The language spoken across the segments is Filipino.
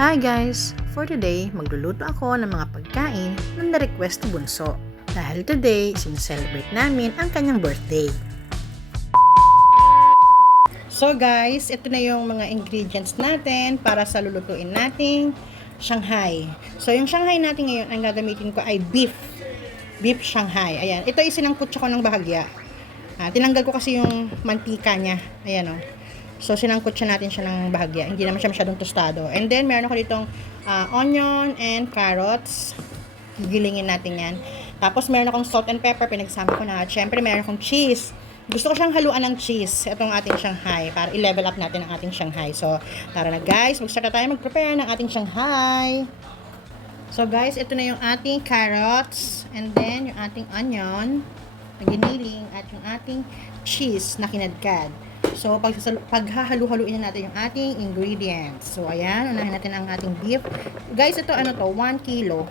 Hi guys! For today, magluluto ako ng mga pagkain na na-request ni Bunso. Dahil today, sineselebrate namin ang kanyang birthday. So guys, ito na yung mga ingredients natin para sa lulutuin nating Shanghai. So yung Shanghai natin ngayon, ang gagamitin ko ay beef. Beef Shanghai. Ayan. Ito isinangkot ko ng bahagya. Ah, tinanggal ko kasi yung mantika niya. Ayan o. So, sinangkot siya natin siya ng bahagya. Hindi naman siya masyadong tostado. And then, meron ako ditong ah, onion and carrots. Gigilingin natin yan. Tapos, meron akong salt and pepper. Pinagsama ko na. At syempre, meron akong cheese. Gusto ko siyang haluan ng cheese. Itong ating Shanghai. Para i-level up natin ang ating Shanghai. So, tara na guys. Mag-start na tayo mag-prepare ng ating Shanghai. So, guys, ito na yung ating carrots. And then, yung ating onion giniling. At yung ating cheese na kinadkad. So, pag, paghahalu-haluin na natin yung ating ingredients. So, ayan, unahin natin ang ating beef. Guys, ito ano to, 1 kilo.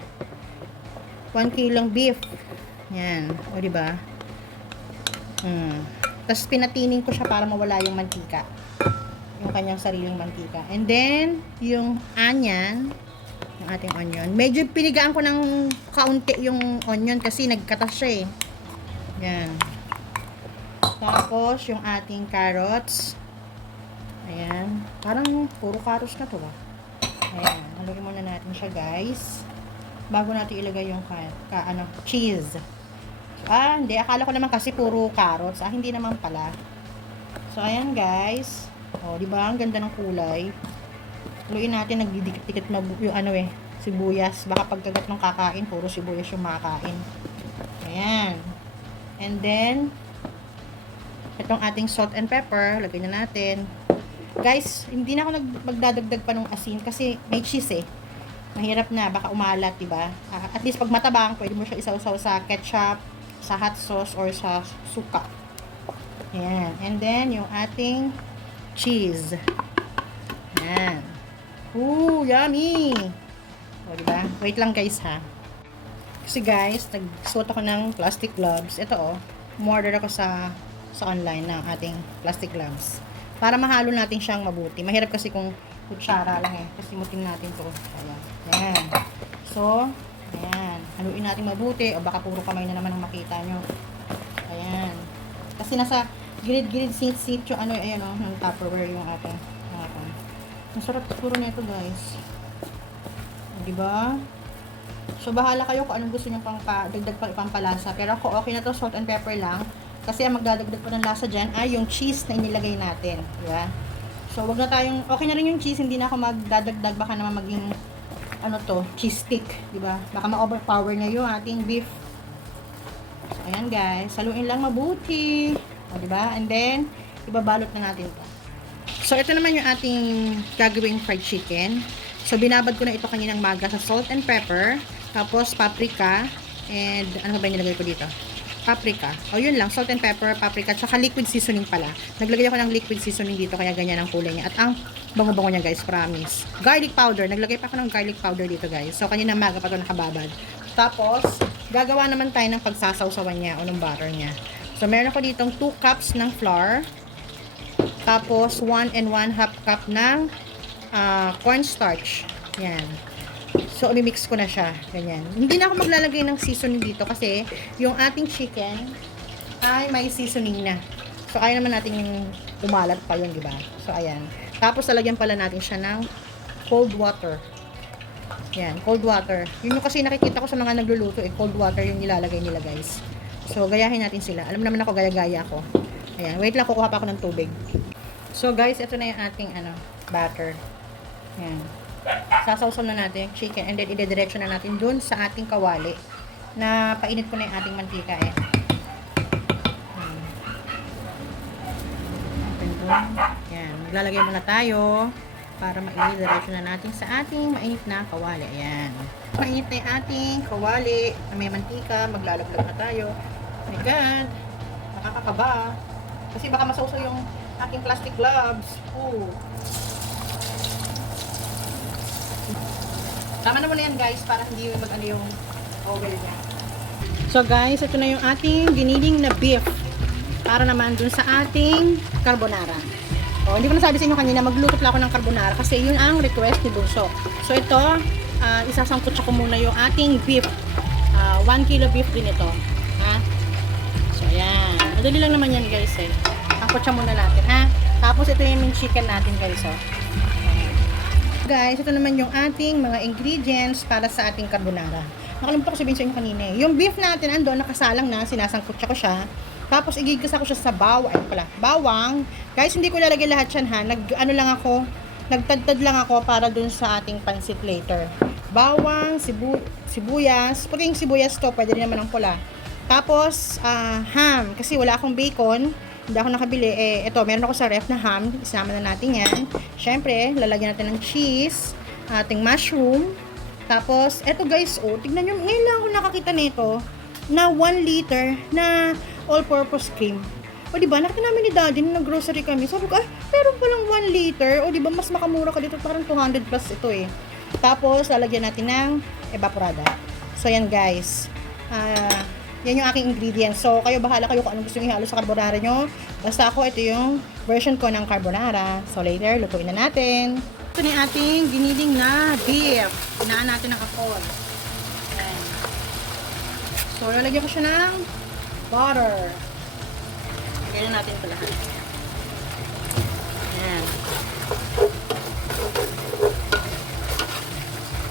1 kilong beef. Yan. O, diba? Hmm. Tapos, pinatining ko siya para mawala yung mantika. Yung kanyang sariling mantika. And then, yung anyan, yung ating onion. Medyo pinigaan ko ng kaunti yung onion kasi nagkatas siya eh. Yan. Tapos, yung ating carrots. Ayan. Parang puro carrots na to ah. Ayan. Haluin muna natin siya guys. Bago natin ilagay yung ka, ka ano, cheese. Ah, hindi. Akala ko naman kasi puro carrots. Ah, hindi naman pala. So, ayan guys. O, di ba? Ang ganda ng kulay. Haluin natin. Nagdidikit-dikit na yung ano eh. Sibuyas. Baka pagkagat ng kakain, puro sibuyas yung makakain. Ayan. And then, itong ating salt and pepper, lagay na natin. Guys, hindi na ako nag magdadagdag pa ng asin kasi may cheese eh. Mahirap na, baka umalat, di ba? Ah, at least pag matabang, pwede mo siya isaw-saw sa ketchup, sa hot sauce, or sa suka. Ayan. And then, yung ating cheese. Ayan. Ooh, yummy! O, di ba? Wait lang guys ha. Kasi guys, nagsuot ako ng plastic gloves. Ito oh, umorder ako sa sa online ng ating plastic gloves. Para mahalo natin siyang mabuti. Mahirap kasi kung kutsara lang eh. Kasi mutin natin to. Ayan. Ayan. So, ayan. Haluin natin mabuti. O baka puro kamay na naman ang makita nyo. Ayan. Kasi nasa gilid-gilid seat-seat yung ano, ayan oh, ng Tupperware yung ating. Ating. Ang sarap siguro nito guys. Di ba? So, bahala kayo kung anong gusto nyo pang pa, dagdag pang pampalasa. Pero ako, okay na to, salt and pepper lang. Kasi ang magdadagdag pa ng lasa dyan ay yung cheese na inilagay natin. Di ba? So, wag na tayong, okay na rin yung cheese, hindi na ako magdadagdag. Baka naman maging, ano to, cheese stick. Di ba? Baka ma-overpower na yung ating beef. So, ayan guys. Saluin lang mabuti. O, di ba? And then, ibabalot na natin to. So, ito naman yung ating gagawing fried chicken. So, binabad ko na ito kaninang maga sa salt and pepper. Tapos, paprika. And, ano ba yung nilagay ko dito? Paprika. O, yun lang. Salt and pepper, paprika. Tsaka liquid seasoning pala. Naglagay ako ng liquid seasoning dito. Kaya ganyan ang kulay niya. At ang bango-bango niya, guys. Promise. Garlic powder. Naglagay pa ako ng garlic powder dito, guys. So, kanina maga pa nakababad. Tapos, gagawa naman tayo ng pagsasawsawan niya o ng butter niya. So, meron ako ditong 2 cups ng flour. Tapos, 1 and 1 half cup ng ah, cornstarch. Yan. So, mix ko na siya. Ganyan. Hindi na ako maglalagay ng seasoning dito kasi yung ating chicken ay may seasoning na. So, ayaw naman natin yung umalat pa yun, di ba? So, ayan. Tapos, lalagyan pala natin siya ng cold water. Yan, cold water. Yun yung kasi nakikita ko sa mga nagluluto, eh, cold water yung nilalagay nila, guys. So, gayahin natin sila. Alam naman ako, gaya-gaya ko. Ayan, wait lang, kukuha pa ako ng tubig. So, guys, ito na yung ating, ano, batter. Yan. Sasawsaw na natin yung chicken and then idediretso na natin dun sa ating kawali na painit ko na yung ating mantika eh. Hmm. Yan. Maglalagay muna tayo para maidediretso na natin sa ating mainit na kawali. Ayan. Mainit na yung ating kawali na may mantika. Maglalaglag na tayo. Oh my God. Nakakakaba. Kasi baka masawsaw yung ating plastic gloves. Ooh. Tama na muna yan guys para hindi mag-ano yung oil niya. So guys, ito na yung ating giniling na beef. Para naman dun sa ating carbonara. O, hindi ko nasabi sa inyo kanina, magluto pala ako ng carbonara kasi yun ang request ni Bunso. So, ito, uh, isasangkot ko muna yung ating beef. 1 kilo beef din ito. Ha? So, ayan. Madali lang naman yan, guys, eh. Angkot siya muna natin, ha? Tapos, ito yung chicken natin, guys, oh. Guys, ito naman yung ating mga ingredients para sa ating carbonara. Nakalimutan ko sabihin sa inyo kanina eh. Yung beef natin, ando, nakasalang na, sinasangkot ko siya. Tapos, igigisa ko siya sa bawang, pala, bawang. Guys, hindi ko lalagay lahat yan, ha? Nag, ano lang ako, nagtadtad lang ako para dun sa ating pansit later. Bawang, sibu, sibuyas, puting sibuyas to, pwede rin naman ang pula. Tapos, ah, ham, kasi wala akong bacon, hindi ako nakabili. Eh, ito, meron ako sa ref na ham, isama na natin yan. Siyempre, lalagyan natin ng cheese, ating mushroom, tapos, eto guys, oh, tignan nyo, ngayon lang ako nakakita nito, na 1 liter na all-purpose cream. O, di ba, nakita namin ni daddy nung nag-grocery kami. Sabi ko, ay, meron palang 1 liter. O, di ba, mas makamura ka dito. Parang 200 plus ito eh. Tapos, lalagyan natin ng evaporada. So, yan guys. Ah, yan yung aking ingredients. So, kayo bahala kayo kung anong gusto nyo ihalo sa carbonara nyo. Basta ako, ito yung version ko ng carbonara. So, later, lutuin na natin. Ito na ating giniling na beef. Inaan natin ng. Ayan. So, lalagyan ko siya ng butter. Lagyan na natin ito lahat.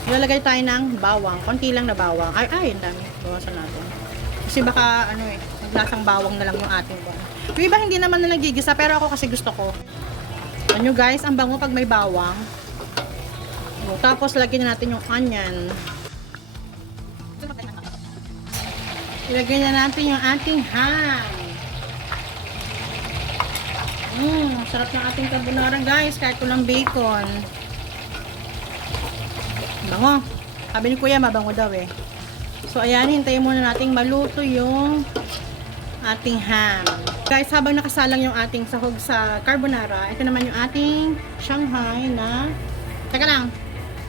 Ilalagay tayo ng bawang. Konti lang na bawang. Ay, ay, ang dami. Bawasan natin. Kasi baka, ano eh, naglasang bawang na lang yung ating bawang. Yung iba hindi naman na nagigisa, pero ako kasi gusto ko. Ano guys, ang bango pag may bawang. O, tapos, lagyan na natin yung onion. Ilagay na natin yung ating ham. Mmm, sarap ng ating carbonara guys, kahit walang bacon. Bango. Sabi ni kuya, mabango daw eh. So, ayan, hintayin muna nating maluto yung ating ham. Guys, habang nakasalang yung ating sahog sa carbonara, ito naman yung ating Shanghai na... Teka lang.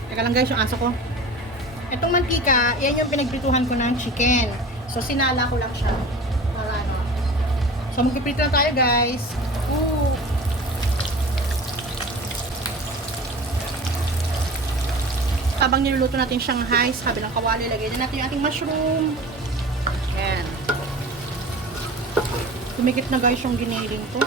Teka lang guys, yung aso ko. Itong mantika, yan yung pinagprituhan ko ng chicken. So, sinala ko lang siya. Para ano. So, magpiprito na tayo guys. Ooh. Habang niluluto natin Shanghai sa kabilang kawali, lagay na natin yung ating mushroom. Ayan. Tumikit na guys yung giniling ko.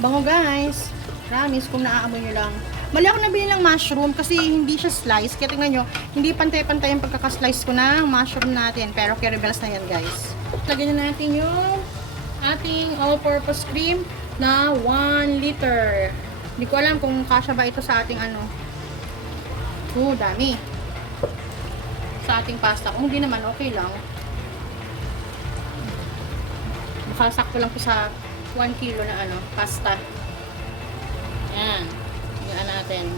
Bango guys. Promise, kung naaamoy nyo lang. Mali ako nabili ng mushroom kasi hindi siya slice. Kaya tingnan nyo, hindi pantay-pantay yung pagkakaslice ko ng mushroom natin. Pero caribels na yan guys. Lagyan na natin yung ating all-purpose cream na 1 liter. Hindi ko alam kung kasya ba ito sa ating ano. Oh, dami. Sa ating pasta. Kung hindi naman, okay lang. Baka sakto lang po sa 1 kilo na ano, pasta. Yan. Yan natin.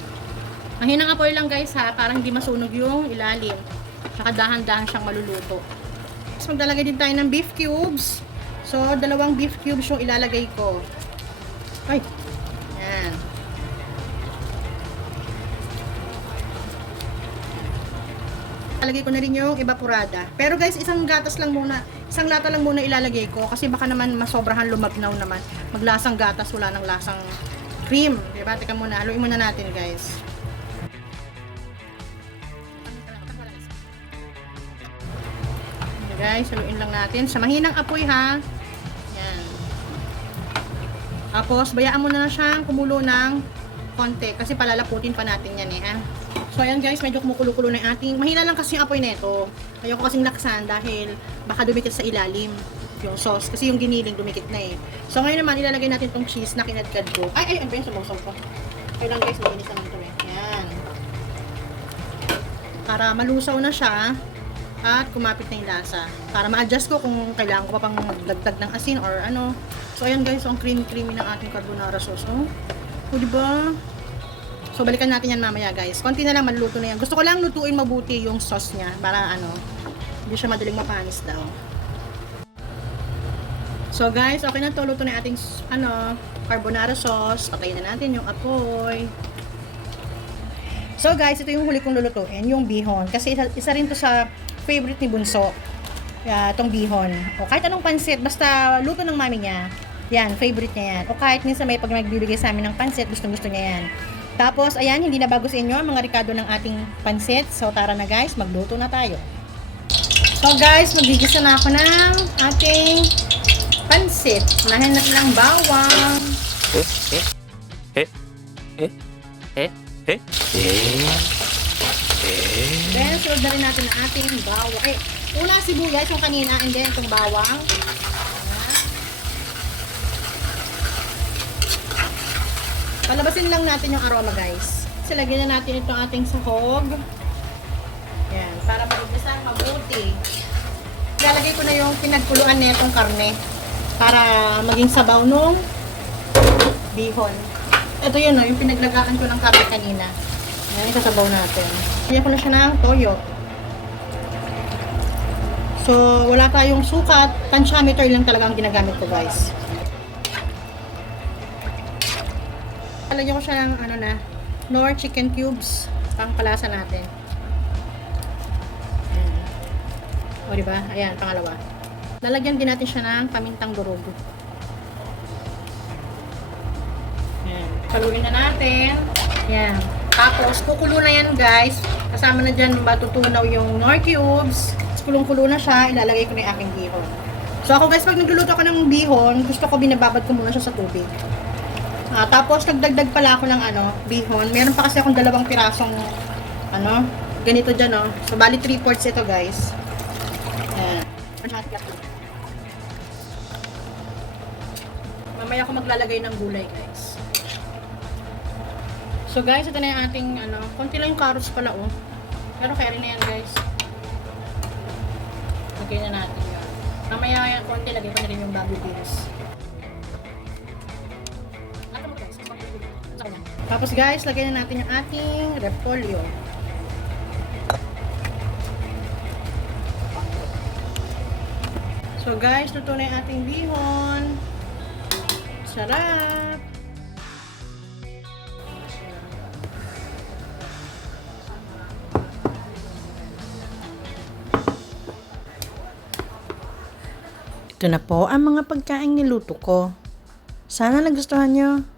Mahinang apoy lang guys ha, parang hindi masunog yung ilalim. Tsaka dahan-dahan siyang maluluto. Tapos maglalagay din tayo ng beef cubes. So, dalawang beef cubes yung ilalagay ko. Ay! Ilalagay ko na rin yung evaporada. Pero guys, isang gatas lang muna. Isang lata lang muna ilalagay ko. Kasi baka naman masobrahan lumabnaw naman. Maglasang gatas, wala ng lasang cream. Diba? Teka muna. Haluin muna natin guys. Guys, haluin lang natin. Sa mahinang apoy ha. Yan. Tapos, bayaan mo na na siyang kumulo ng konti. Kasi palalaputin pa natin yan eh ha. So, ayan guys, medyo kumukulo-kulo na yung ating. Mahina lang kasi yung apoy nito. Ayoko kasing laksan dahil baka dumikit sa ilalim yung sauce. Kasi yung giniling dumikit na eh. So, ngayon naman, ilalagay natin tong cheese na kinadkad ko. Ay, ay, ano ba yung sumusong ko? Ayun lang guys, malinis naman ito eh. Yan. Para malusaw na siya at kumapit na yung lasa. Para ma-adjust ko kung kailangan ko pa pang magdagdag ng asin or ano. So, ayan guys, ang creamy-creamy ng ating carbonara sauce. Oh, o, diba? So, balikan natin yan mamaya, guys. Konti na lang, maluluto na yan. Gusto ko lang lutuin mabuti yung sauce niya para ano, hindi siya madaling mapanis daw. So, guys, okay na to. Luto na ating, ano, carbonara sauce. Patayin na natin yung apoy. So, guys, ito yung huli kong lulutuin, yung bihon. Kasi isa, isa rin to sa favorite ni Bunso. Uh, itong bihon. O kahit anong pansit, basta luto ng mami niya. Yan, favorite niya yan. O kahit minsan may pag nagbibigay sa amin ng pansit, gustong gusto niya yan. Tapos, ayan, hindi na bago sa inyo ang mga rikado ng ating pansit. So, tara na guys, magluto na tayo. So guys, magigisa na ako ng ating pansit. Unahin natin ang bawang. Then, sunod na rin natin ang ating bawang. Eh, una sibuyas yung kanina, and then itong bawang. Palabasin lang natin yung aroma, guys. Kasi lagyan na natin itong ating sahog. Yan, para maigisa mabuti. Ilalagay ko na yung pinagkuluan na itong karne para maging sabaw nung bihon. Ito yun, no, yung pinaglagaan ko ng karne kanina. Yan, yung sasabaw natin. Lagyan ko na siya ng toyo. So, wala tayong sukat. Tansyameter lang talaga ang ginagamit ko, guys. Lagyan ko siya ng ano na, Nor chicken cubes. Pang palasa natin. Ayan. O, diba? Ayan, pangalawa. Lalagyan din natin siya ng pamintang durog. Ayan. Paluin na natin. Ayan. Tapos, kukulo na yan, guys. Kasama na dyan, matutunaw yung nor cubes. Kulong-kulo na siya. Ilalagay ko na yung aking bihon. So, ako guys, pag nagluluto ako ng bihon, gusto ko binababad ko muna siya sa tubig. Ah, tapos nagdagdag pala ako ng ano, bihon. Meron pa kasi akong dalawang pirasong ano, ganito diyan oh. So bali 3 fourths ito, guys. Ayan. Mamaya ako maglalagay ng gulay, guys. So guys, ito na yung ating ano, konti lang yung carrots pala oh. Pero carry na yan, guys. Lagay na natin yun. Mamaya konti lagay ko na rin yung baby beans. Tapos guys, lagyan na natin yung ating repolyo. So guys, luto na yung ating bihon. Sarap! Ito na po ang mga pagkain niluto ko. Sana nagustuhan nyo.